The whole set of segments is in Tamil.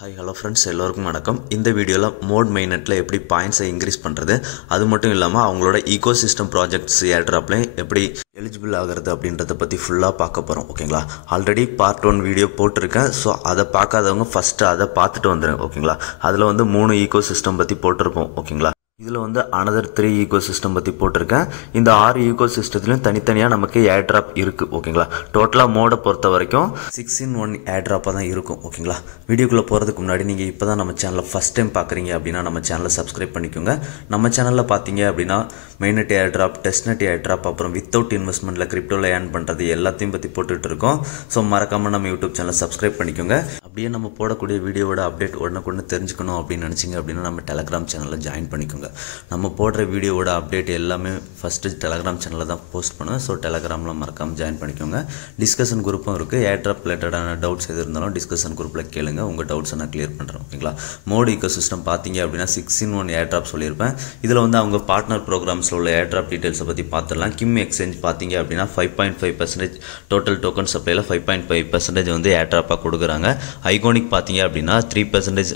ஹாய் ஹலோ ஃப்ரெண்ட்ஸ் எல்லோருக்கும் வணக்கம். இந்த வீடியோவில் மோட் மெயினெட்டில் எப்படி பாயிண்ட்ஸை இன்க்ரீஸ் பண்ணுறது, அது மட்டும் இல்லாமல் அவங்களோட ஈகோசிஸ்டம் ப்ராஜெக்ட்ஸ் ஏர்ட்ராப்லேயும் எப்படி எலிஜிபிள் ஆகிறது அப்படின்றத பற்றி ஃபுல்லாக பார்க்க போகிறோம். ஓகேங்களா, ஆல்ரெடி பார்ட் 1 வீடியோ போட்டிருக்கேன். ஸோ அதை பார்க்காதவங்க ஃபஸ்ட்டு அதை பார்த்துட்டு வந்துடுங்க. ஓகேங்களா, அதில் 3 ஈகோசிஸ்டம் பற்றி போட்டிருப்போம். ஓகேங்களா, இதில் another 3 ecosystem பற்றி போட்டிருக்கேன். இந்த 6 ecosystemத்துலையும் தனித்தனியாக நமக்கு ஏர்ட்ராப் இருக்குது. ஓகேங்களா, டோட்டலாக மோடை பொறுத்த வரைக்கும் 6-in-1 ஏர்ட்ராப்பாக தான் இருக்கும். ஓகேங்களா, வீடியோக்குள்ளே போகிறதுக்கு முன்னாடி நீங்கள் இப்போ தான் நம்ம சேனலை ஃபஸ்ட் டைம் பார்க்குறீங்க அப்படின்னா நம்ம சேனலை சப்ஸ்கிரைப் பண்ணிக்கோங்க. நம்ம சேனலில் பார்த்தீங்க அப்படின்னா மெயினெட் ஏர்ட்ராப், டெஸ்ட்நெட் ஏர்ட்ராப், அப்புறம் வித்தவுட் இன்வெஸ்ட்மெண்ட்டில் கிரிப்டோவில் ஏர்ன் பண்ணுறது எல்லாத்தையும் பற்றி போட்டுட்டு இருக்கோம். ஸோ மறக்காமல் நம்ம யூடியூப் சேனலை சப்ஸ்கிரைப் பண்ணிக்கோங்க. அப்படியே நம்ம போடக்கூடிய வீடியோவோட அப்டேட் உடனுக்குன்னு தெரிஞ்சுக்கணும் அப்படின்னு நினச்சிங்க அப்படின்னா நம்ம டெலகிராம் சேனலில் ஜாயின் பண்ணிக்கோங்க. நம்ம போடுற வீடியோவோட அப்டேட் எல்லாமே ஃபஸ்ட்டு டெலகிராம் சேனலில் தான் போஸ்ட் பண்ணுவேன். ஸோ டெலகிராமில் மறக்காமல் ஜாயின் பண்ணிக்கோங்க. டிஸ்கஷன் குரூப்பும் இருக்குது. ஏர்ட்ராப் ரிலேட்டடான டவுட்ஸ் எது இருந்தாலும் டிஸ்கஷன் குரூப்பில் கேளுங்க. உங்கள் டவுட்ஸை நான் கிளியர் பண்ணுறேன். ஓகேங்களா, மோட் ஈகோசிஸ்டம் பார்த்தீங்க அப்படின்னா 6-in-1 ஏர்ட்ராப் சொல்லியிருப்பேன். இதில் அவங்க பார்ட்னர் ப்ரோக்ராம்ஸில் உள்ள ஏர்ட்ராப் டீட்டெயில்ஸை பற்றி பார்த்துடலாம். கிம் எக்ஸ்சேஞ்ச் பார்த்தீங்க அப்படின்னா 5.5% டோட்டல் டோக்கன் சப்ளையில் 5.5% ஏர்ட்ராப்பாக கொடுக்குறாங்க. ஐகானிக் பார்த்தீங்க அப்படின்னா 3%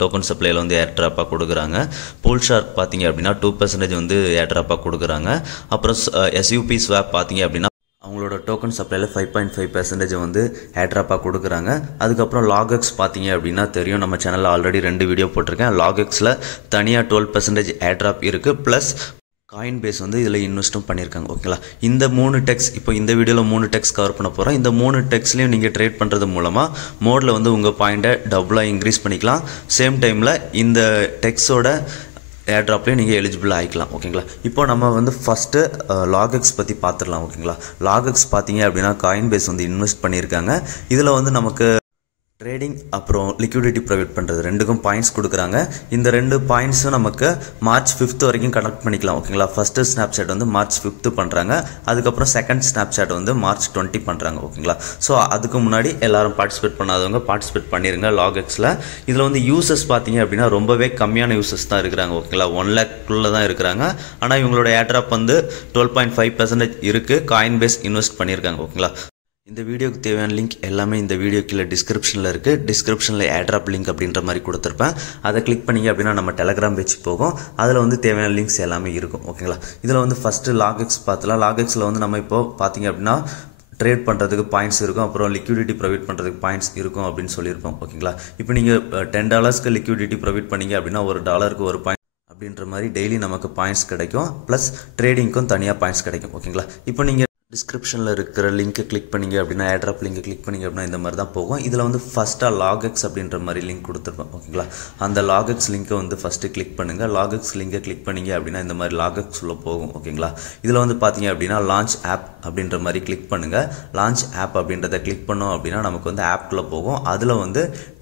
டோக்கன் சப்ளையில் ஏர்ட்ராப்பாக கொடுக்குறாங்க. போல்ஷார்க் பார்த்தீங்க அப்படின்னா 2% ஏர்ட்ராப்பாக கொடுக்குறாங்க. அப்புறம் எஸ்யூபி ஸ்வாப் பார்த்தீங்க அப்படின்னா அவங்களோட டோக்கன் சப்ளையில் 5.5% ஏர்ட்ராப்பாக கொடுக்குறாங்க. அதுக்கப்புறம் லாகெக்ஸ் பார்த்தீங்க அப்படின்னா தெரியும், நம்ம சேனலில் ஆல்ரெடி 2 வீடியோ போட்டிருக்கேன். லாகெக்ஸில் தனியாக 12% ஏர்ட்ராப் இருக்குது. ப்ளஸ் காயின் பேஸ் இதில் இன்வெஸ்ட்டும் பண்ணியிருக்காங்க. ஓகேங்களா, இந்த 3 டெக்ஸ் இப்போ இந்த வீடியோவில் 3 டெக்ஸ் கவர் பண்ண போகிறோம். இந்த 3 டெக்ஸ்லையும் நீங்கள் ட்ரேட் பண்ணுறது மூலமாக மோடில் உங்கள் பாயிண்ட்டை டபுளாக இன்க்ரீஸ் பண்ணிக்கலாம். சேம் டைமில் இந்த டெக்ஸோட ஏர்ட்ராப்லேயும் நீங்கள் எலிஜிபிள் ஆகிக்கலாம். ஓகேங்களா, இப்போ நம்ம ஃபஸ்ட்டு லாகெக்ஸ் பற்றி பார்த்துடலாம். ஓகேங்களா, லாகெக்ஸ் பார்த்தீங்க அப்படின்னா காயின் பேஸ் இன்வெஸ்ட் பண்ணியிருக்காங்க. இதில் நமக்கு ட்ரேடிங் அப்புறம் லிக்விடிட்டி ப்ரொவைட் பண்ணுறது ரெண்டுக்கும் பாயிண்ட்ஸ் கொடுக்குறாங்க. இந்த 2 பாயிண்ட்ஸும் நமக்கு March 5th வரைக்கும் கனெக்ட் பண்ணிக்கலாம். ஓகேங்களா, ஃபஸ்ட்டு ஸ்னாப்சாட் March 5th பண்ணுறாங்க. அதுக்கப்புறம் செகண்ட் ஸ்னாப்சாட் March 20 பண்ணுறாங்க. ஓகேங்களா, ஸோ அதுக்கு முன்னாடி எல்லாரும் பார்ட்டிசிபேட் பண்ணாதவங்க பார்ட்டிசிபேட் பண்ணிடுங்க. லாகெக்ஸில் இதில் யூசர்ஸ் பார்த்தீங்க அப்படின்னா ரொம்பவே கம்மியான யூசர்ஸ் தான் இருக்கிறாங்க. ஓகேங்களா, 1 lakhக்குள்ளே தான் இருக்கிறாங்க. ஆனால் இவங்களோட ஏர்ட்ராப் 12.5% இருக்குது. காயின் பேஸ் இன்வெஸ்ட் பண்ணியிருக்காங்க. ஓகேங்களா, இந்த வீடியோக்கு தேவையான லிங்க் எல்லாமே இந்த வீடியோ கீழே டிஸ்கிரிப்ஷனில் இருக்குது. டிஸ்கிரிப்ஷனில் ஏர்ட்ராப் லிங்க் அப்படின்ற மாதிரி கொடுத்துருப்பேன். அதை கிளிக் பண்ணிங்க அப்படின்னா நம்ம டெலகிராம் பேஜ் போகும். அதில் தேவையான லிங்க்ஸ் எல்லாமே இருக்கும். ஓகேங்களா, இதில் ஃபஸ்ட்டு லாகெக்ஸ் பார்த்தலாம். லாகெக்ஸில் நம்ம இப்போ பார்த்தீங்க அப்படின்னா ட்ரேட் பண்ணுறதுக்கு பாயிண்ட்ஸ் இருக்கும், அப்புறம் லிக்விடிட்டி ப்ரொவைட் பண்ணுறதுக்கு பாயிண்ட்ஸ் இருக்கும் அப்படின்னு சொல்லியிருப்போம். ஓகேங்களா, இப்போ நீங்கள் $10 லிக்விடிட்டி ப்ரொவைட் பண்ணிங்க அப்படின்னா $1 ஒரு பாயிண்ட் அப்படின்ற மாதிரி டெய்லி நமக்கு பாயிண்ட்ஸ் கிடைக்கும். ப்ளஸ் ட்ரேடிங்க்கும் தனியாக பாயிண்ட்ஸ் கிடைக்கும். ஓகேங்களா, இப்போ நீங்கள் டிஸ்கிரிப்ஷனில் இருக்கிற லிங்க்கை கிளிக் பண்ணிங்க அப்படின்னா ஏர்ட்ராப் லிங்கை கிளிக் பண்ணிங்க அப்படின்னா இந்த மாதிரி தான் போகும். இதில் ஃபஸ்ட்டாக லாகெக்ஸ் அப்படின்ற மாதிரி லிங்க் கொடுத்துருப்பேன். ஓகேங்களா, அந்த லாகெக்ஸ் லிங்க்கை ஃபஸ்ட்டு கிளிக் பண்ணுங்கள். லாகெக்ஸ் லிங்கை கிளிக் பண்ணிங்க அப்படின்னா இந்த மாதிரி லாகெக்ஸ் உள்ள போகும். ஓகேங்களா, இதில் பார்த்தீங்க அப்படின்னா லான்ச் ஆப் அப்படின்ற மாதிரி கிளிக் பண்ணுங்கள். லான்ச் ஆப் அப்படின்றத கிளிக் பண்ணோம் அப்படின்னா நமக்கு ஆப்குள்ளே போகும். அதில்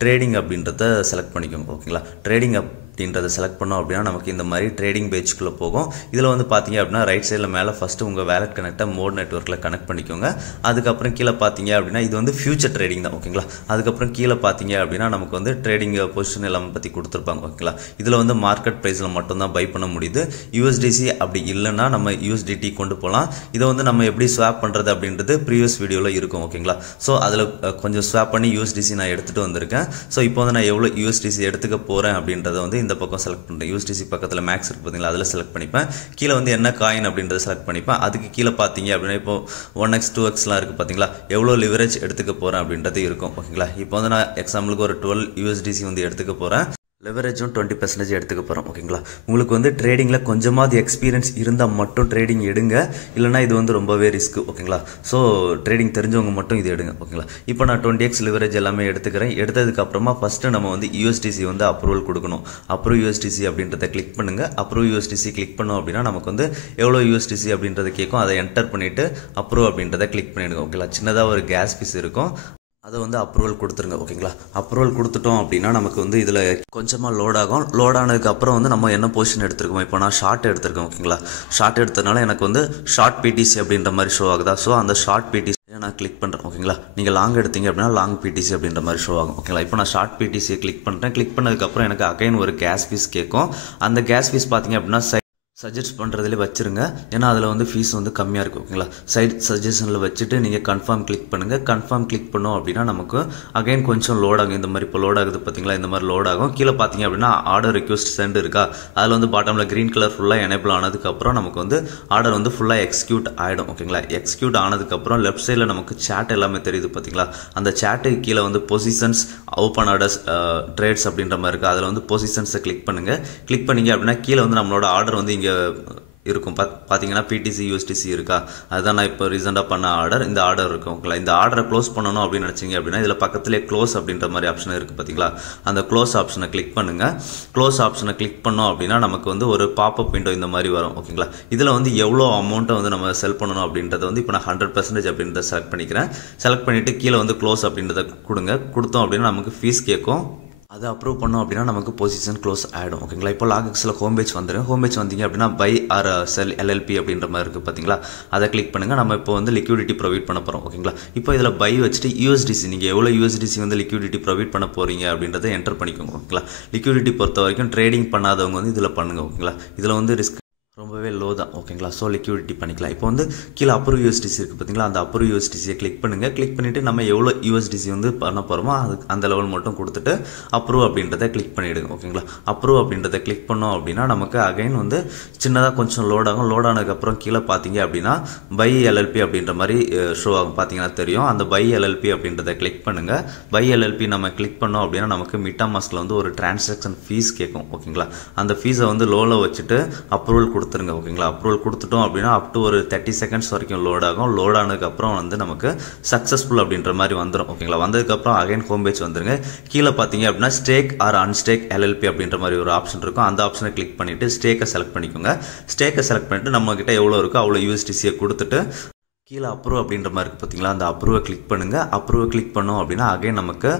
ட்ரேடிங் அப்படின்றத செலக்ட் பண்ணிக்கோங்க. ஓகேங்களா, ட்ரேடிங் அப்படின்றத செலக்ட் பண்ணோம் அப்படின்னா நமக்கு இந்த மாதிரி ட்ரேடிங் பேஜ்குள்ளே போகும். இதில் பார்த்தீங்க அப்படின்னா ரைட் சைடில் மேலே ஃபஸ்ட்டு உங்கள் வேலட் கனெக்டை மோட் நெட்வொர்க்கில் கனெக்ட் பண்ணிக்கோங்க. அதுக்கப்புறம் கீழே பார்த்தீங்க அப்படின்னா இது ஃபியூச்சர் ட்ரேடிங் தான். ஓகேங்களா, அதுக்கப்புறம் கீழே பார்த்தீங்க அப்படின்னா நமக்கு ட்ரேடிங் பொசிஷன் எல்லாமே பற்றி கொடுத்துருப்பாங்க. ஓகேங்களா, இதில் மார்க்கெட் ப்ரைஸில் மட்டும்தான் பை பண்ண முடியுது. யூஎஸ்டிசி அப்படி இல்லைன்னா நம்ம யூஎஸ்டிடி கொண்டு போகலாம். இதை நம்ம எப்படி ஸ்வாப் பண்ணுறது அப்படின்றது ப்ரீவியஸ் வீடியோவில் இருக்கும். ஓகேங்களா, ஸோ அதில் கொஞ்சம் ஸ்வாப் பண்ணி யூஎஸ்டிசி நான் எடுத்துகிட்டு வந்திருக்கேன். ஸோ இப்போ நான் எவ்வளோ யூஎஸ்டிசி எடுத்துக்க போகிறேன் அப்படின்றத இந்த பக்கம் செலக்ட் பண்ணுறேன். யூஎஸ்டிசி பக்கத்தில் மேக்ஸ் இருக்கு பார்த்தீங்களா, அதில் செலக்ட் பண்ணிப்பேன். கீழே என்ன காயின் அப்படின்றத செலக்ட் பண்ணிப்பேன். அதுக்கு கீழே பார்த்தீங்க அப்படின்னா இப்போ 1x 2xலாம் இருக்குது பார்த்தீங்களா, எவ்வளோ லிவரேஜ் எடுத்துக்க போகிறேன் அப்படின்றது இருக்கும். ஓகேங்களா, இப்போ நான் எக்ஸாம்பிளுக்கு ஒரு 12 USDC எடுத்துக்க போகிறேன். லெவரேஜும் 20% எடுத்துக்க போகிறோம். ஓகேங்களா, உங்களுக்கு ட்ரேடிங்கில் கொஞ்சமாவது எக்ஸ்பீரியன்ஸ் இருந்தால் மட்டும் ட்ரேடிங் எடுங்க, இல்லைனா இது ரொம்பவே ரிஸ்க். ஓகேங்களா, ஸோ ட்ரேடிங் தெரிஞ்சவங்க மட்டும் இது எடுங்க. ஓகேங்களா, இப்போ நான் 20x லிவரேஜ் எல்லாமே எடுத்துக்கிறேன். எடுத்ததுக்கப்புறமா ஃபஸ்ட்டு நம்ம USDC அப்ரூவல் கொடுக்கணும். அப்ரூவ் USDC அப்படின்றத கிளிக் பண்ணுங்கள். அப்ரூவ் USDC கிளிக் பண்ணோம் அப்படின்னா நமக்கு எவ்வளோ USDC அப்படின்றத கேட்கும். அதை என்டர் பண்ணிவிட்டு அப்ரூவ் அப்படின்றத கிளிக் பண்ணிவிடுங்க. ஓகேங்களா, சின்னதாக ஒரு கேஸ் ஃபீஸ் இருக்கும், அதை அப்ரூவல் கொடுத்துருங்க. ஓகேங்களா, அப்ரூவல் கொடுத்துட்டோம் அப்படின்னா நமக்கு இதில் கொஞ்சமாக லோட் ஆகும். லோட் ஆனதுக்கப்புறம் நம்ம என்ன பொசிஷன் எடுத்துருக்கோம். இப்போ நான் ஷார்ட் எடுத்துருக்கேன். ஓகேங்களா, ஷார்ட் எடுத்ததுனால எனக்கு ஷார்ட் பிடிசி அப்படின்ற மாதிரி ஷோ ஆகுதா. ஸோ அந்த ஷார்ட் பிடிசியை நான் கிளிக் பண்ணுறேன். ஓகேங்களா, நீங்கள் லாங் எடுத்தீங்க அப்படின்னா லாங் பிடிசி அப்படின்ற மாதிரி ஷோ ஆகும். ஓகேங்களா, இப்போ நான் ஷார்ட் பிடிசியை கிளிக் பண்ணுறேன். கிளிக் பண்ணதுக்கப்புறம் எனக்கு அகைன் ஒரு கேஸ் ஃபீஸ் கேட்கும். அந்த கேஸ் ஃபீஸ் பார்த்தீங்க அப்படின்னா சஜஸ்ட் பண்ணுறதுலே வச்சுருங்க. ஏன்னா அதில் வந்து ஃபீஸ் வந்து கம்மியாக இருக்கும். ஓகேங்களா, சைட் சஜஷனில் வச்சுட்டு நீங்கள் கன்ஃபார்ம் கிளிக் பண்ணுங்கள். கன்ஃபார்ம் கிளிக் பண்ணோம் அப்படின்னா நமக்கு அகைன் கொஞ்சம் லோட் ஆகும். இந்த மாதிரி இப்போ லோட் ஆகுது பார்த்தீங்களா, இந்த மாதிரி லோட் ஆகும். கீழே பார்த்தீங்க அப்படின்னா ஆர்டர் ரிக்வெஸ்ட் சென்ட் இருக்கா, அதில் வந்து பாட்டமில் க்ரீன் கலர் ஃபுல்லாக எனேபிள் ஆனதுக்கப்புறம் நமக்கு வந்து ஆர்டர் வந்து ஃபுல்லாக எக்ஸிக்யூட் ஆகிடும். ஓகேங்களா, எக்ஸிக்யூட் ஆனதுக்கப்புறம் லெஃப்ட் சைடில் நமக்கு சேட் எல்லாமே தெரியுது பார்த்தீங்களா, அந்த சேட்டுக்கு கீழே வந்து பொசிஷன்ஸ், ஓப்பன் ஆர்டர்ஸ், ட்ரேட்ஸ் அப்படின்ற மாதிரி இருக்குது. அதில் வந்து பொசிஷன்ஸை கிளிக் பண்ணுங்கள். கிளிக் பண்ணிங்க அப்படின்னா கீழே வந்து நம்மளோட ஆர்டர் வந்து இருக்கும். பார்த்தீங்கன்னா பிடிசி யூஎஸ்டிசி இருக்கா, அதுதான் நான் இப்போ ரீசெண்டாக பண்ண ஆர்டர். இந்த ஆர்டர் இருக்கும். ஓகேங்களா, இந்த ஆர்டரை க்ளோஸ் பண்ணணும் அப்படின்னு நினச்சிங்க அப்படின்னா இதில் பக்கத்துலேயே க்ளோஸ் அப்படின்ற மாதிரி ஆப்ஷன் இருக்குது பார்த்தீங்களா, அந்த க்ளோஸ் ஆப்ஷனை கிளிக் பண்ணுங்கள். க்ளோஸ் ஆப்ஷனை கிளிக் பண்ணோம் அப்படின்னா நமக்கு வந்து ஒரு பாப்அப் விண்டோ இந்த மாதிரி வரும். ஓகேங்களா, இதில் வந்து எவ்வளோ அமௌண்ட்டை வந்து நம்ம செல் பண்ணணும் அப்படின்றத வந்து இப்போ நான் 100% அப்படின்றத செலக்ட் பண்ணிக்கிறேன். செலக்ட் பண்ணிவிட்டு கீழே வந்து க்ளோஸ் அப்படின்றத கொடுத்தோம் அப்படின்னா நமக்கு ஃபீஸ் கேட்கும். அதை அப்ரூவ் பண்ணோம் அப்படின்னா நமக்கு பொசிஷன் க்ளோஸ் ஆகிடும். ஓகேங்களா, இப்போ லாகெக்ஸில் ஹோம் பேஜ் வந்துடும். ஹோம் பேஜ் வந்தீங்க அப்படின்னா பை ஆர் செல் எல்எல்பி அப்படின்ற மாதிரி இருக்குது பார்த்தீங்களா, அதை கிளிக் பண்ணுங்கள். நம்ம இப்போ வந்து லிக்விடிட்டி ப்ரொவைட் பண்ண போகிறோம். ஓகேங்களா, இப்போ இதில் பை வச்சுட்டு யூஎஸ்டிசி நீங்கள் எவ்வளோ யூஎஸ்டிசி வந்து லிக்விடிட்டி ப்ரொவைட் பண்ண போகிறீங்க அப்படின்றத என்டர் பண்ணிக்கோங்க. ஓகேங்களா, லிக்விடிட்டி பொறுத்த வரைக்கும் ட்ரேடிங் பண்ணாதவங்க வந்து இதில் பண்ணுங்கள். ஓகேங்களா, இதில் வந்து ரிஸ்க் ரொம்பவே லோ தான். ஓகேங்களா, ஸோ லிக்விடிட்டி பண்ணிக்கலாம். இப்போ வந்து கீழே அப்ரூவ் யூஎஸ்டிசி இருக்குது பார்த்தீங்களா, அந்த அப்ரூவ் யூஎஸ்டிசியை கிளிக் பண்ணுங்கள். கிளிக் பண்ணிவிட்டு நம்ம எவ்வளோ யூஎஸ்டிசி வந்து பண்ண போகிறோமோ அதுக்கு அந்த லெவல் மட்டும் கொடுத்துட்டு அப்ரூவ் அப்படின்றத கிளிக் பண்ணிவிடுங்க. ஓகேங்களா, அப்ரூவ் அப்படின்றத கிளிக் பண்ணோம் அப்படின்னா நமக்கு அகைன் வந்து சின்னதாக கொஞ்சம் லோட் ஆகும். லோட் ஆனதுக்கப்புறம் கீழே பார்த்தீங்க அப்படின்னா பை எல்எல்பி அப்படின்ற மாதிரி ஷோ ஆகும். பார்த்தீங்கன்னா தெரியும். அந்த பை எல்எல்பி அப்படின்றத கிளிக் பண்ணுங்கள். பை எல்எல்பி நம்ம கிளிக் பண்ணோம் அப்படின்னா நமக்கு MetaMaskல வந்து ஒரு டிரான்சாக்ஷன் ஃபீஸ் கேட்கும். ஓகேங்களா, அந்த ஃபீஸை வந்து லோவில் வச்சுட்டு அப்ரூவல் கொடுத்துருங்க. ஓகேங்களா, அப்ரூவல் கொடுத்துட்டோம் அப்படின்னா அப் டு ஒரு 30 செகண்ட்ஸ் வரைக்கும் லோட் ஆகும். லோட் ஆனதுக்கப்புறம் வந்து நமக்கு சக்ஸஸ்ஃபுல் அப்படின்ற மாதிரி வந்துடும். ஓகேங்களா, வந்ததுக்கப்புறம் அகைன் ஹோம் பேஜ் வந்துருங்க. கீழே பார்த்தீங்க அப்படின்னா ஸ்டேக் ஆர் அன்ஸ்டேக் எல்எல்பி அப்படின்ற மாதிரி ஒரு ஆப்ஷன் இருக்கும். அந்த ஆப்ஷனை கிளிக் பண்ணிவிட்டு ஸ்டேக்கை செலக்ட் பண்ணிக்கோங்க. ஸ்டேக்கை செலக்ட் பண்ணிவிட்டு நம்மகிட்ட எவ்வளோ இருக்கோ அவ்வளோ யூஎஸ்டிசியை கொடுத்துட்டு கீழே அப்ரூவ் அப்படின்ற மாதிரி இருக்குது பார்த்தீங்களா, அந்த அப்ரூவை கிளிக் பண்ணுங்கள். அப்ரூவை கிளிக் பண்ணோம் அப்படின்னா அகைன் நமக்கு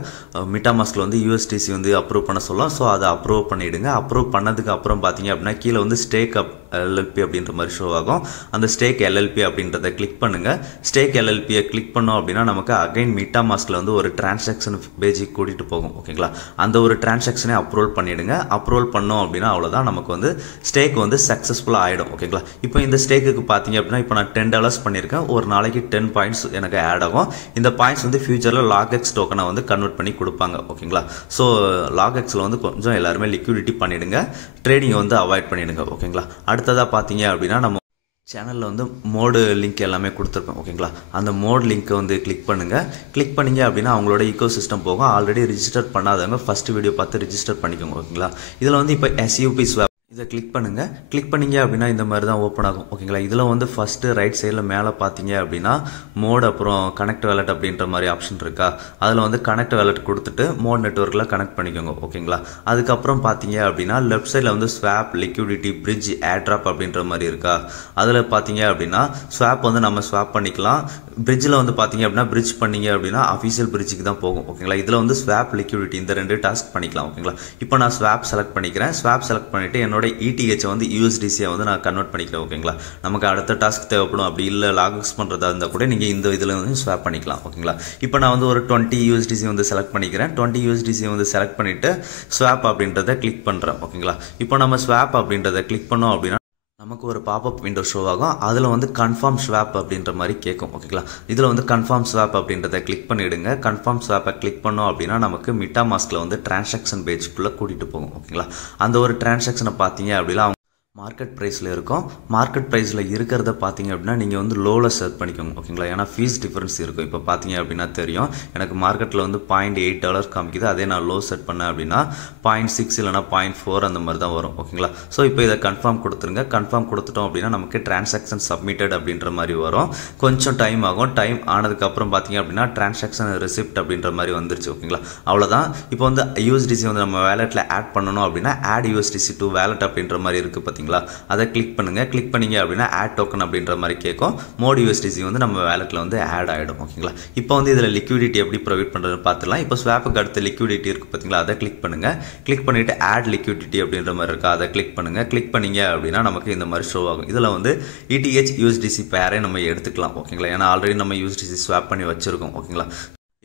MetaMaskல வந்து யூஎஸ்டிசி வந்து அப்ரூவ் பண்ண சொல்லலாம். ஸோ அதை அப்ரூவ் பண்ணிவிடுங்க. அப்ரூவ் பண்ணதுக்கு அப்புறம் பார்த்தீங்க அப்படின்னா கீழே வந்து ஸ்டேக் எல்எல்பி அப்படின்ற மாதிரி ஷோ ஆகும். அந்த ஸ்டேக் எல்எல்பி அப்படின்றத கிளிக் பண்ணுங்கள். ஸ்டேக் எல்எல்பியை கிளிக் பண்ணோம் அப்படின்னா நமக்கு அகைன் MetaMaskல வந்து ஒரு டிரான்சாக்ஷன் பேஜுக்கு கூட்டிகிட்டு போகும். ஓகேங்களா, அந்த ஒரு டிரான்சாக்ஷனை அப்ரூவல் பண்ணிவிடுங்க. அப்ரூவல் பண்ணோம் அப்படின்னா அவ்வளோதான், நமக்கு வந்து ஸ்டேக் வந்து சக்ஸஸ்ஃபுல்லாக ஆகிடும். ஓகேங்களா, இப்போ இந்த ஸ்டேக்குக்கு பார்த்தீங்க அப்படின்னா இப்போ நான் $10 பண்ணியிருக்கேன். ஒரு நாளைக்கு 10 பாயிண்ட்ஸ் எனக்கு ஆட் ஆகும். இந்த பாயிண்ட்ஸ் வந்து ஃபியூச்சரில் லாகெக்ஸ் டோக்கனை வந்து கன்வெர்ட் பண்ணி கொடுப்பாங்க. ஓகேங்களா, ஸோ லாகெக்ஸில் வந்து கொஞ்சம் எல்லாருமே லிக்விடிட்டி பண்ணிவிடுங்க. ட்ரேடிங்கை வந்து அவாய்ட் பண்ணிவிடுங்க. ஓகேங்களா, அடுத்ததாக பார்த்தீங்க அப்படின்னா நம்ம சேனலில் வந்து மோடு லிங்க் எல்லாமே கொடுத்துருப்பேன். ஓகேங்களா, அந்த மோட் லிங்க்கை வந்து கிளிக் பண்ணுங்கள். கிளிக் பண்ணிங்க அப்படின்னா அவங்களோட ஈகோ சிஸ்டம் போகும். ஆல்ரெடி ரிஜிஸ்டர் பண்ணாதவங்க ஃபஸ்ட் வீடியோ பார்த்து ரிஜிஸ்டர் பண்ணிக்கோங்க. ஓகேங்களா, இதில் வந்து இப்போ SUP ஸ்வாப் இதை கிளிக் பண்ணுங்கள். கிளிக் பண்ணிங்க அப்படின்னா இந்த மாதிரி தான் ஓப்பன் ஆகும். ஓகேங்களா, இதில் வந்து ஃபஸ்ட்டு ரைட் சைடில் மேலே பார்த்தீங்க அப்படின்னா மோட் அப்புறம் கனெக்ட் வேலட் அப்படின்ற மாதிரி ஆப்ஷன் இருக்கா, அதில் வந்து கனெக்ட் வேலட் கொடுத்துட்டு மோட் நெட்வொர்க்கில் கனெக்ட் பண்ணிக்கோங்க. ஓகேங்களா, அதுக்கப்புறம் பார்த்தீங்க அப்படின்னா லெஃப்ட் சைடில் வந்து ஸ்வாப், லிக்விடிட்டி, பிரிட்ஜ், ஏர்ட்ராப் அப்படின்ற மாதிரி இருக்கா, அதில் பார்த்தீங்க அப்படின்னா ஸ்வாப் வந்து நம்ம ஸ்வாப் பண்ணிக்கலாம். பிரிட்ஜில் வந்து பார்த்தீங்க அப்படின்னா பிரிட்ஜ் பண்ணிங்க அப்படின்னா அஃபீஷியல் பிரிட்ஜுக்கு தான் போகும். ஓகேங்களா, இதில் வந்து ஸ்வாப், லிக்விடிட்டி இந்த 2 டாஸ்க் பண்ணிக்கலாம். ஓகேங்களா, இப்போ நான் ஸ்வாப் செலக்ட் பண்ணிக்கிறேன். ஸ்வாப் செலக்ட் பண்ணிவிட்டு என்னோட ETH வந்து USDC வந்து நான் கன்வெர்ட் பண்ணிக்கிறேன். ஓகேங்களா, நமக்கு அடுத்த டாஸ்க் தேவைப்படும். அப்படி இல்லை லாகெக்ஸ் பண்ணுறதா இருந்தால் கூட நீங்கள் இந்த இதில் வந்து ஸ்வாப் பண்ணிக்கலாம். ஓகேங்களா, இப்போ நான் வந்து ஒரு 20 USDC வந்து செலக்ட் பண்ணிக்கிறேன். 20 USDC வந்து செலக்ட் பண்ணிவிட்டு ஸ்வாப் அப்படின்றத கிளிக் பண்ணுறேன். ஓகேங்களா, இப்போ நம்ம ஸ்வாப் அப்படின்றத கிளிக் பண்ணோம் அப்படின்னா நமக்கு ஒரு பாப்அப் விண்டோ ஷோ ஆகும். அதில் வந்து கன்ஃபார்ம் ஸ்வாப் அப்படின்ற மாதிரி கேட்கும். ஓகேங்களா, இதில் வந்து கன்ஃபார்ம் ஸ்வாப் அப்படின்றத கிளிக் பண்ணிவிடுங்க. கன்ஃபார்ம் ஸ்வாப்பை கிளிக் பண்ணோம் அப்படின்னா நமக்கு MetaMaskல வந்து டிரான்சாக்ஷன் பேஜுக்குள்ளே கூட்டிகிட்டு போகும். ஓகேங்களா, அந்த ஒரு டிரான்சாக்ஷனை பார்த்தீங்க அப்படின்னா மார்க்கெட் ப்ரைஸில் இருக்கும். மார்க்கெட் ப்ரைஸில் இருக்கிறத பார்த்தீங்க அப்படின்னா நீங்கள் வந்து லோவில் செட் பண்ணிக்கோங்க. ஓகேங்களா, ஏன்னா ஃபீஸ் டிஃப்ரென்ஸ் இருக்கும். இப்போ பார்த்தீங்க அப்படின்னா தெரியும், எனக்கு மார்க்கெட்டில் வந்து $0.8 காமிக்குது. அதே நான் லோ செட் பண்ணேன் அப்படின்னா 0.6 இல்லைனா 0.4 அந்த மாதிரி தான் வரும். ஓகேங்களா, ஸோ இப்போ இதை கன்ஃபார்ம் கொடுத்துருங்க. கன்ஃபார்ம் கொடுத்துட்டோம் அப்படின்னா நமக்கு டிரான்சாக்ஷன் சப்மிட்டட் அப்படின்ற மாதிரி வரும். கொஞ்சம் டைம் ஆகும். டைம் ஆனதுக்கப்புறம் பார்த்தீங்க அப்படின்னா டிரான்சாக்ஷன் ரிசிப்ட் அப்படின்ற மாதிரி வந்துருச்சு. ஓகேங்களா, அவ்வளோதான். இப்போ வந்து USDC வந்து நம்ம வேலெட்டில் ஆட் பண்ணணும் அப்படின்னா ஆட் USDC டு வேலெட் அப்படின்ற மாதிரி இருக்குது பார்த்தீங்களா, அதை கிளிக் பண்ணுங்க. கிளிக் பண்ணீங்க அப்படின்னா ஆட் டோக்கன் அப்படின்ற மாதிரி கேட்கும். மோட் USDC வந்து நம்ம வேலெட்டில் வந்து ஆட் ஆகிடும். ஓகேங்களா, இப்போ வந்து இதில் லிக்விடிட்டி எப்படி ப்ரொவைட் பண்ணுறதுன்னு பார்த்துலாம். இப்போ ஸ்வாப்புக்கு அடுத்த லிக்விடிட்டி இருக்குது பார்த்தீங்களா, அதை கிளிக் பண்ணுங்க. கிளிக் பண்ணிவிட்டு ஆட் லிக்விடிட்டி அப்படின்ற மாதிரி இருக்கா, அதை கிளிக் பண்ணுங்க. கிளிக் பண்ணீங்க அப்படின்னா நமக்கு இந்த மாதிரி ஷோ ஆகும். இதில் வந்து ETH USDC பேரே நம்ம எடுத்துக்கலாம். ஓகேங்களா, ஏன்னா ஆல்ரெடி நம்ம USDC ஸ்வாப் பண்ணி வச்சிருக்கோம். ஓகேங்களா,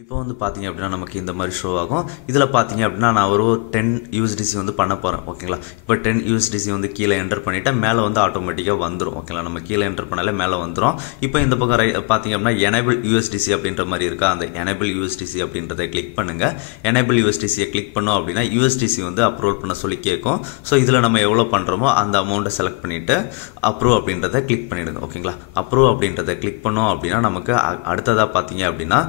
இப்போ வந்து பார்த்தீங்க அப்படின்னா நமக்கு இந்த மாதிரி ஷோ ஆகும். இதில் பார்த்தீங்க அப்படின்னா நான் ஒரு 10 USDC வந்து பண்ண போகிறேன். ஓகேங்களா, இப்போ 10 USDC வந்து கீழே என்டர் பண்ணிவிட்டேன், மேலே வந்து ஆட்டோமேட்டிக்காக வந்துடும். ஓகேங்களா, நம்ம கீழே என்டர் பண்ணாலே மேலே வந்துடும். இப்போ இந்த பக்கம் பார்த்தீங்க அப்படின்னா எனேபிள் USDC அப்படின்ற மாதிரி இருக்கா, அந்த எனேபிள் USDC அப்படின்றத கிளிக் பண்ணுங்கள். எனேபிள் USDCயை கிளிக் பண்ணோம் அப்படின்னா USDC வந்து அப்ரூவல் பண்ண சொல்லி கேட்கும். ஸோ இதில் நம்ம எவ்வளோ பண்ணுறோமோ அந்த அமௌண்ட்டை செலக்ட் பண்ணிவிட்டு அப்ரூவ் அப்படின்றத கிளிக் பண்ணிவிடுங்க. ஓகேங்களா, அப்ரூவ் அப்படின்றத கிளிக் பண்ணோம் அப்படின்னா நமக்கு அடுத்ததாக பார்த்தீங்க அப்படின்னா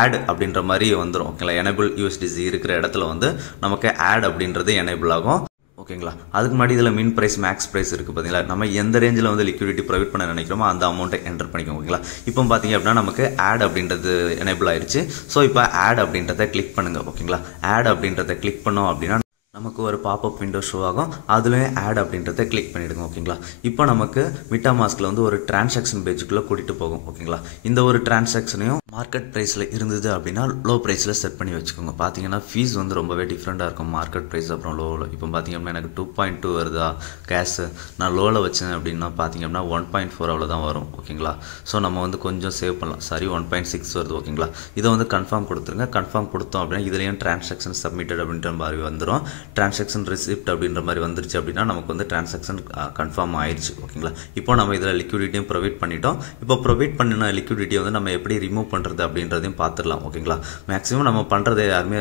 ஆட் அப்படின்ற மாதிரி வந்துடும். ஓகேங்களா, எனேபிள் USDC இருக்கிற இடத்துல வந்து நமக்கு ஆட் அப்படின்றது எனேபிள் ஆகும். ஓகேங்களா, அதுக்கு முன்னாடி இதில் மின் ப்ரைஸ் மேக்ஸ் ப்ரைஸ் இருக்குது பார்த்தீங்களா, நம்ம எந்த ரேஞ்சில் வந்து லிக்விடிட்டி ப்ரொவைட் பண்ண நினைக்கிறோமோ அந்த அமௌண்ட்டை என்டர் பண்ணிக்கோங்க. ஓகேங்களா, இப்போ பார்த்தீங்க அப்படின்னா நமக்கு ஆட் அப்படின்றது எனேபிள் ஆயிடுச்சு. ஸோ இப்போ ஆட் அப்படின்றத கிளிக் பண்ணுங்கள். ஓகேங்களா, ஆட் அப்படின்றத கிளிக் பண்ணோம் அப்படின்னா நமக்கு ஒரு பாப்அப் விண்டோ ஷோ ஆகும். அதுலேயும் ஆட் அப்படின்றத கிளிக் பண்ணிவிடுங்க. ஓகேங்களா, இப்போ நமக்கு MetaMaskல வந்து ஒரு டிரான்சாக்ஷன் பேஜுக்குள்ளே கூட்டிகிட்டு போகும். ஓகேங்களா, இந்த ஒரு டிரான்சாக்ஷனையும் மார்க்கெட் ப்ரைஸில் இருந்தது அப்படின்னா லோ ப்ரைஸில் செட் பண்ணி வச்சுக்கோங்க. பார்த்தீங்கன்னா ஃபீஸ் வந்து ரொம்பவே டிஃப்ரெண்ட்டாக இருக்கும் மார்க்கெட் ப்ரைஸ் அப்புறம் லோவில். இப்போ பார்த்தீங்க அப்படின்னா எனக்கு 2.2 வருதா கேஷு, நான் லோவில் வச்சேன் அப்படின்னா பார்த்தீங்க அப்படின்னா 1.4 அவ்வளோதான் வரும். ஓகேங்களா, ஸோ நம்ம வந்து கொஞ்சம் சேவ் பண்ணலாம். சாரி 1.6 வருது. ஓகேங்களா, இதை வந்து கன்ஃபார்ம் கொடுத்துருங்க. கன்ஃபார்ம் கொடுத்தோம் அப்படின்னா இதுலேயும் டிரான்சாக்ஷன் சப்மிட்டட் அப்படின்ற மாதிரி வந்துடும். டிரான்சாக்ஷன் ரிசிப்ட் அப்படின்ற மாதிரி வந்துருச்சு அப்படின்னா நமக்கு வந்து டிரான்சாக்ஷன் கன்ஃபார்ம் ஆயிடுச்சு. ஓகேங்களா, இப்போ நம்ம இதில் லிக்விடிட்டியும் ப்ரொவைட் பண்ணிட்டோம். இப்போ ப்ரொவைட் பண்ணின லிக்விடிட்டியை வந்து நம்ம எப்படி ரிமூவ் பண்ணுறது அப்படின்றதையும் பார்த்துடலாம். ஓகேங்களா, மேக்ஸிமம் நம்ம பண்ணுறதை யாருமே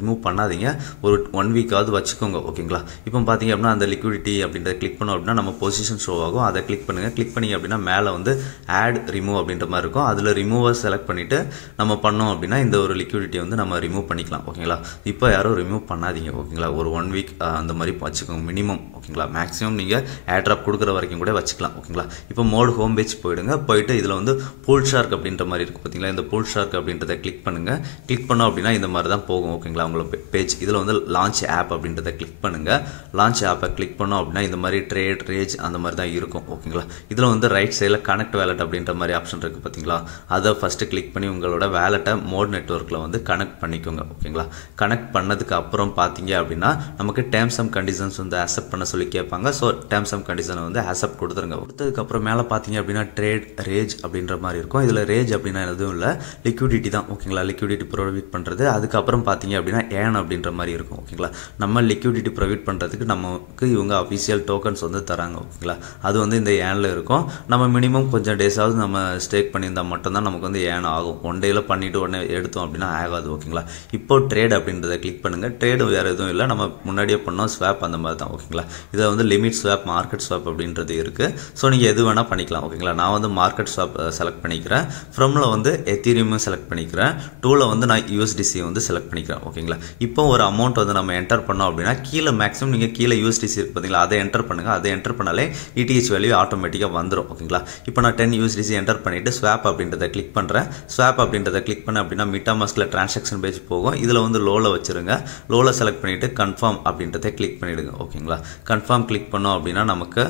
ரிமூவ் பண்ணாதீங்க, ஒரு 1 வீக்காவது வச்சுக்கோங்க. ஓகேங்களா, இப்போ பார்த்தீங்க அப்படின்னா அந்த லிக்விடிட்டி அப்படின்றத கிளிக் பண்ணோம் அப்படின்னா நம்ம பொசிஷன் ஷோ ஆகும். அதை கிளிக் பண்ணுங்கள். கிளிக் பண்ணிங்க அப்படின்னா மேலே வந்து ஆட் ரிமூவ் அப்படின்ற மாதிரி இருக்கும். அதில் ரிமூவை செலக்ட் பண்ணிவிட்டு நம்ம பண்ணோம் அப்படின்னா இந்த ஒரு லிக்விடிட்டியை வந்து நம்ம ரிமூவ் பண்ணிக்கலாம். ஓகேங்களா, இப்போ யாரும் ரிமூவ் பண்ணாதீங்க. ஓகேங்களா, ஒரு 1 வீக் அந்த மாதிரி வச்சுக்கோங்க மினிமம். ஓகேங்களா, மேக்ஸிமம் நீங்கள் ஏர்ட்ராப் கொடுக்குற வரைக்கும் கூட வச்சுக்கலாம். ஓகேங்களா, இப்போ மோட் ஹோம் பேஜ் போயிடுங்க. போயிட்டு இதில் வந்து பூல் ஷார்க் அப்படின்ற மாதிரி இருக்குது பார்த்தீங்களா, இந்த பூல் ஷார்க் அப்படின்றத கிளிக் பண்ணுங்கள். கிளிக் பண்ணோம் அப்படின்னா இந்த மாதிரி தான் போகும். ஓகேங்களா, உங்களோட பேஜ் இதில் வந்து லான்ச் ஆப் அப்படின்றத கிளிக் பண்ணுங்கள். லான்ச் ஆப்பை கிளிக் பண்ணோம் அப்படின்னா இந்த மாதிரி ட்ரேட் ரேஜ் அந்த மாதிரி தான் இருக்கும். ஓகேங்களா, இதில் வந்து ரைட் சைடில் கனெக்ட் வேலட் அப்படின்ற மாதிரி ஆப்ஷன் இருக்குது பார்த்தீங்களா, அதை ஃபஸ்ட்டு கிளிக் பண்ணி உங்களோட வேலட்டை மோட் நெட்வொர்க்கில் வந்து கனெக்ட் பண்ணிக்கோங்க. ஓகேங்களா, கனெக்ட் பண்ணதுக்கு அப்புறம் பார்த்தீங்க அப்படின்னா நமக்கு டேர்ம்ஸ் அண்ட் கண்டிஷன்ஸ் வந்து அக்செப்ட் பண்ண சொல்லி கேட்பாங்க. ஸோ டேர்ம்ஸ் அண்ட் கண்டிஷனை வந்து அக்செப்ட் கொடுத்துருங்க. கொடுத்ததுக்கப்புறம் மேலே பார்த்தீங்க அப்படின்னா ட்ரேட் ரேஜ் அப்படின்ற மாதிரி இருக்கும். இதில் ரேஜ் அப்படின்னா எதுவும் இல்லை, லிக்விடிட்டி தான். ஓகேங்களா, லிக்விடிட்டி ப்ரொவைட் பண்ணுறது. அதுக்கப்புறம் பார்த்தீங்க அப்படின்னா ஏன் அப்படின்ற மாதிரி இருக்கும். ஓகேங்களா, நம்ம லிக்விடிட்டி ப்ரொவைட் பண்ணுறதுக்கு நமக்கு இவங்க அஃபிஷியல் டோக்கன்ஸ் வந்து தராங்க. ஓகேங்களா, அது வந்து இந்த ஏனில் இருக்கும். நம்ம மினிமம் கொஞ்சம் டேஸாவது நம்ம ஸ்டேக் பண்ணியிருந்தால் மட்டும்தான் நமக்கு வந்து ஏன் ஆகும். 1 டேயில் பண்ணிவிட்டு உடனே எடுத்தோம் அப்படின்னா ஆகாது. ஓகேங்களா, இப்போ ட்ரேட் அப்படின்றத கிளிக் பண்ணுங்கள். ட்ரேடு வேறு எதுவும் இல்லை, நம்ம முன்னாடியே பண்ணோம் ஸ்வாப் அந்த மாதிரி தான். ஓகேங்களா, இதை வந்து லிமிட் ஸ்வாப் மார்க்கெட் ஸ்வாப் அப்படின்றது இருக்குது. ஸோ நீங்கள் எது வேணால் பண்ணிக்கலாம். ஓகேங்களா, நான் வந்து மார்க்கெட் ஸ்வாப் செலக்ட் பண்ணிக்கிறேன். ஃப்ரமில் வந்து எத்தீரியமும் செலக்ட் பண்ணிக்கிறேன். டூவில் வந்து நான் USDC வந்து செலக்ட் பண்ணிக்கிறேன். ஓகேங்களா, இப்போ ஒரு அமௌண்ட் வந்து நம்ம என்டர் பண்ணோம் அப்படின்னா கீழே மேக்ஸிமம் நீங்கள் கீழே USDC இருக்கு பார்த்தீங்களா, அதை என்டர் பண்ணுங்கள். அதை என்டர் பண்ணாலே ETH வேல்யூ ஆட்டோமேட்டிக்காக வந்துடும். ஓகேங்களா, இப்போ நான் 10 USDC என்டர் பண்ணிவிட்டு ஸ்வாப் அப்படின்றத கிளிக் பண்ணுறேன். ஸ்வாப் அப்படின்றத கிளிக் பண்ண அப்படின்னா MetaMaskல டிரான்சாக்ஷன் பேஜ் போகும். இதில் வந்து லோவில் வச்சுருங்க. லோவில் செலக்ட் பண்ணிவிட்டு கன்ஃபார்ம் அப்படின்றத கிளிக் பண்ணிவிடுங்க. ஓகேங்களா, கன்ஃபார்ம் கிளிக் பண்ணோம் அப்படின்னா நமக்கு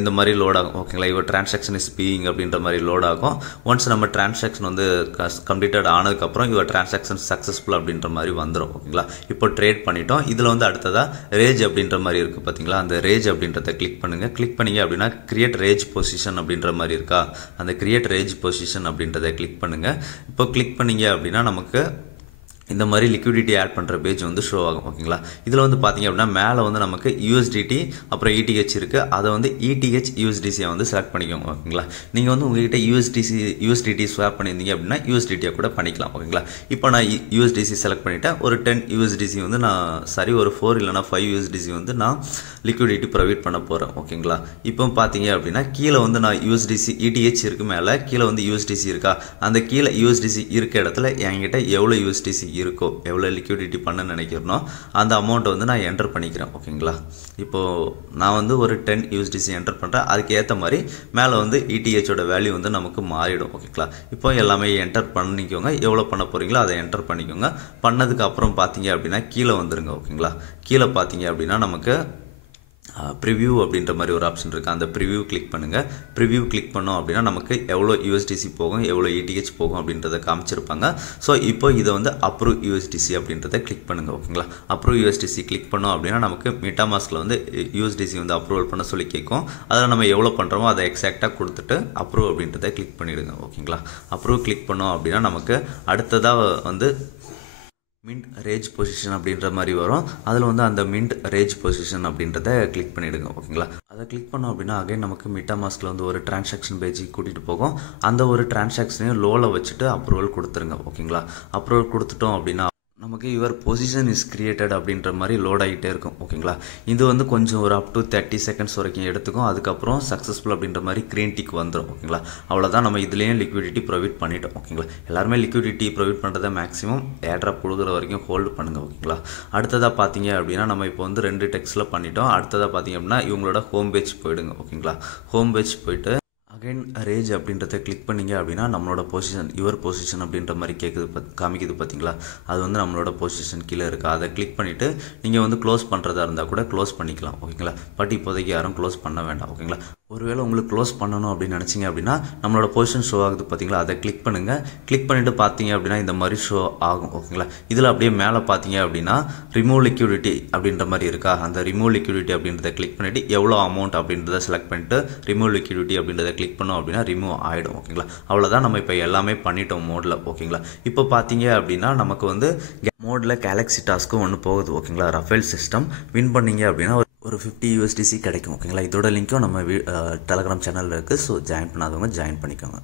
இந்த மாதிரி லோட் ஆகும். ஓகேங்களா, இவர் டிரான்சாக்ஷன் இஸ் பீயிங் அப்படின்ற மாதிரி லோட் ஆகும். ஒன்ஸ் நம்ம டிரான்சாக்ஷன் வந்து கம்ப்ளீட்டட் ஆனதுக்கப்புறம் இவர் டிரான்சாக்ஷன் சக்ஸஸ்ஃபுல் அப்படின்ற மாதிரி வந்துடும். ஓகேங்களா, இப்போ ட்ரேட் பண்ணிட்டோம். இதில் வந்து அடுத்ததாக ரேஜ் அப்படின்ற மாதிரி இருக்குது பார்த்தீங்களா, அந்த ரேஜ் அப்படின்றத கிளிக் பண்ணுங்கள். கிளிக் பண்ணிங்க அப்படின்னா கிரியேட் ரேஜ் பொசிஷன் அப்படின்ற மாதிரி இருக்கா, அந்த கிரியேட் ரேஜ் பொசிஷன் அப்படின்றத கிளிக் பண்ணுங்கள். இப்போ கிளிக் பண்ணிங்க அப்படின்னா நமக்கு இந்த மாதிரி லிக்விடிட்டி ஆட் பண்ணுற பேஜ் வந்து ஷோ ஆகும். ஓகேங்களா, இதில் வந்து பார்த்தீங்க அப்படின்னா மேலே வந்து நமக்கு USDT அப்புறம் ETH இருக்குது. அதை வந்து ETH USDC வந்து செலக்ட் பண்ணிக்கோங்க. ஓகேங்களா, நீங்கள் வந்து உங்கள்கிட்ட USDT ஸ்வாப் பண்ணியிருந்தீங்க அப்படின்னா USDT கூட பண்ணிக்கலாம். ஓகேங்களா, இப்போ நான் USDC செலக்ட் பண்ணிவிட்டேன். ஒரு 10 USDC வந்து நான் ஒரு 4 இல்லைனா 5 USDC வந்து நான் லிக்விடிட்டி ப்ரொவைட் பண்ண போகிறேன். ஓகேங்களா, இப்போ பார்த்தீங்க அப்படின்னா கீழே வந்து நான் USDC ETH இருக்கு, மேலே கீழே வந்து USDC இருக்கா, அந்த கீழே USDC இருக்க இடத்துல என்கிட்ட எவ்வளோ USDC இருக்கோ, எவ்வளோ லிக்விடிட்டி பண்ண நினைக்கிறனோ அந்த அமௌண்ட்டை வந்து நான் என்டர் பண்ணிக்கிறேன். ஓகேங்களா, இப்போது நான் வந்து ஒரு 10 USDC என்டர் பண்ணுறேன். அதுக்கு ஏற்ற மாதிரி மேலே வந்து ETHோட வேல்யூ வந்து நமக்கு மாறிடும். ஓகேங்களா, இப்போ எல்லாமே என்டர் பண்ணிக்கோங்க. எவ்வளோ பண்ண போகிறீங்களோ அதை என்டர் பண்ணிக்கோங்க. பண்ணதுக்கு அப்புறம் பார்த்தீங்க அப்படின்னா கீழே வந்துருங்க. ஓகேங்களா, கீழே பார்த்தீங்க அப்படின்னா நமக்கு ப்ரிவ்யூ அப்படின்ற மாதிரி ஒரு ஆப்ஷன் இருக்குது. அந்த ப்ரிவ்யூ கிளிக் பண்ணுங்கள். ப்ரிவ்யூ கிளிக் பண்ணோம் அப்படின்னா நமக்கு எவ்வளோ USDC போகும், எவ்வளோ ETH போகும் அப்படின்றத காமிச்சிருப்பாங்க. ஸோ இப்போ இதை வந்து அப்ரூவ் USDC அப்படின்றத கிளிக் பண்ணுங்கள். ஓகேங்களா, அப்ரூவ் USDC கிளிக் பண்ணோம் அப்படின்னா நமக்கு MetaMaskல வந்து USDC வந்து அப்ரூவல் பண்ண சொல்லி கேட்கும். அதில் நம்ம எவ்வளோ பண்ணுறோமோ அதை எக்ஸாக்டாக கொடுத்துட்டு அப்ரூவ் அப்படின்றத கிளிக் பண்ணிவிடுங்க. ஓகேங்களா, அப்ரூவ் கிளிக் பண்ணோம் அப்படின்னா நமக்கு அடுத்ததாக வந்து மின்ட் ரேஜ் பொசிஷன் அப்படின்ற மாதிரி வரும். அதில் வந்து அந்த மின்ட் ரேஜ் பொசிஷன் அப்படின்றத கிளிக் பண்ணிவிடுங்க. ஓகேங்களா, அதை கிளிக் பண்ணோம் அப்படின்னா அகைன் நமக்கு MetaMaskல வந்து ஒரு டிரான்சாக்ஷன் பேஜுக்கு கூட்டிகிட்டு போகும். அந்த ஒரு டிரான்சாக்ஷனையும் லோவில் வச்சுட்டு அப்ரூவல் கொடுத்துருங்க. ஓகேங்களா, அப்ரூவல் கொடுத்துட்டோம் அப்படின்னா நமக்கு யுவர் பொசிஷன் இஸ் கிரியேட்டட் அப்படின்ற மாதிரி லோட் ஆகிட்டே இருக்கும். ஓகேங்களா, இது வந்து கொஞ்சம் ஒரு அப் டு 30 செகண்ட்ஸ் வரைக்கும் எடுத்துக்கும். அதுக்கப்புறம் சக்ஸஸ்ஃபுல் அப்படின்ற மாதிரி க்ரீன் டிக் வந்துடும். ஓகேங்களா, அவ்வளோதான், நம்ம இதுலேயும் லிக்விடிட்டி ப்ரொவைட் பண்ணிட்டோம். ஓகேங்களா, எல்லாருமே லிக்விடிட்டி ப்ரொவைட் பண்ணுறதை மேக்ஸிமம் ஏர்ட்ராப் கொடுக்குற வரைக்கும் ஹோல்டு பண்ணுங்கள். ஓகேங்களா, அடுத்ததாக பார்த்தீங்க அப்படின்னா நம்ம இப்போ வந்து 2 டெக்ஸில் பண்ணிட்டோம். அடுத்ததாக பார்த்தீங்க அப்படின்னா இவங்களோட ஹோம் பேஜ் போயிடுங்க. ஓகேங்களா, ஹோம் பேஜ் போயிட்டு அகைன் ரேஜ் அப்படின்றத கிளிக் பண்ணிங்க அப்படின்னா நம்மளோட பொசிஷன் யுவர் பொசிஷன் அப்படின்ற மாதிரி காமிக்குது பார்த்தீங்களா, அது வந்து நம்மளோட பொசிஷன் கீழே இருக்குது. அதை கிளிக் பண்ணிவிட்டு நீங்கள் வந்து க்ளோஸ் பண்ணுறதா இருந்தால் கூட க்ளோஸ் பண்ணிக்கலாம். ஓகேங்களா, பட் இப்போதைக்கு யாரும் க்ளோஸ் பண்ண வேண்டாம். ஓகேங்களா, ஒருவேளை உங்களுக்கு க்ளோஸ் பண்ணணும் அப்படின்னு நினச்சிங்க அப்படின்னா நம்மளோட பொசிஷன் ஷோ ஆகுது பார்த்தீங்களா, அதை கிளிக் பண்ணுங்கள். கிளிக் பண்ணிவிட்டு பார்த்தீங்க அப்படின்னா இந்த மாதிரி ஷோ ஆகும். ஓகேங்களா, இதில் அப்படியே மேலே பார்த்தீங்க அப்படின்னா ரிமூவ் லிக்விடிட்டி அப்படின்ற மாதிரி இருக்கா, அந்த ரிமூவ் லிக்விடிட்டி அப்படின்றத கிளிக் பண்ணிவிட்டு எவ்வளோ அமௌண்ட் அப்படின்றத செலக்ட் பண்ணிட்டு ரிமூவ் லிக்விடிட்டி அப்படின்றத கிளிக் பண்ணோம் அப்படின்னா ரிமூவ் ஆகிடும். ஓகேங்களா, அவ்வளோதான், நம்ம இப்போ எல்லாமே பண்ணிட்டோம் மோடில். ஓகேங்களா, இப்போ பார்த்தீங்க அப்படின்னா நமக்கு வந்து மோடில் கேலக்ஸி டாஸ்க்கும் ஒன்று போகுது. ஓகேங்களா, ரஃபேல் சிஸ்டம் வின் பண்ணீங்க அப்படின்னா ஒரு 50 USDC கிடைக்கும். ஓகேங்களா, இதோட லிங்க்கும் நம்ம டெலகிராம் சேனலில் இருக்குது. ஸோ ஜாயின் பண்ணாதவங்க ஜாயின் பண்ணிக்கோங்க.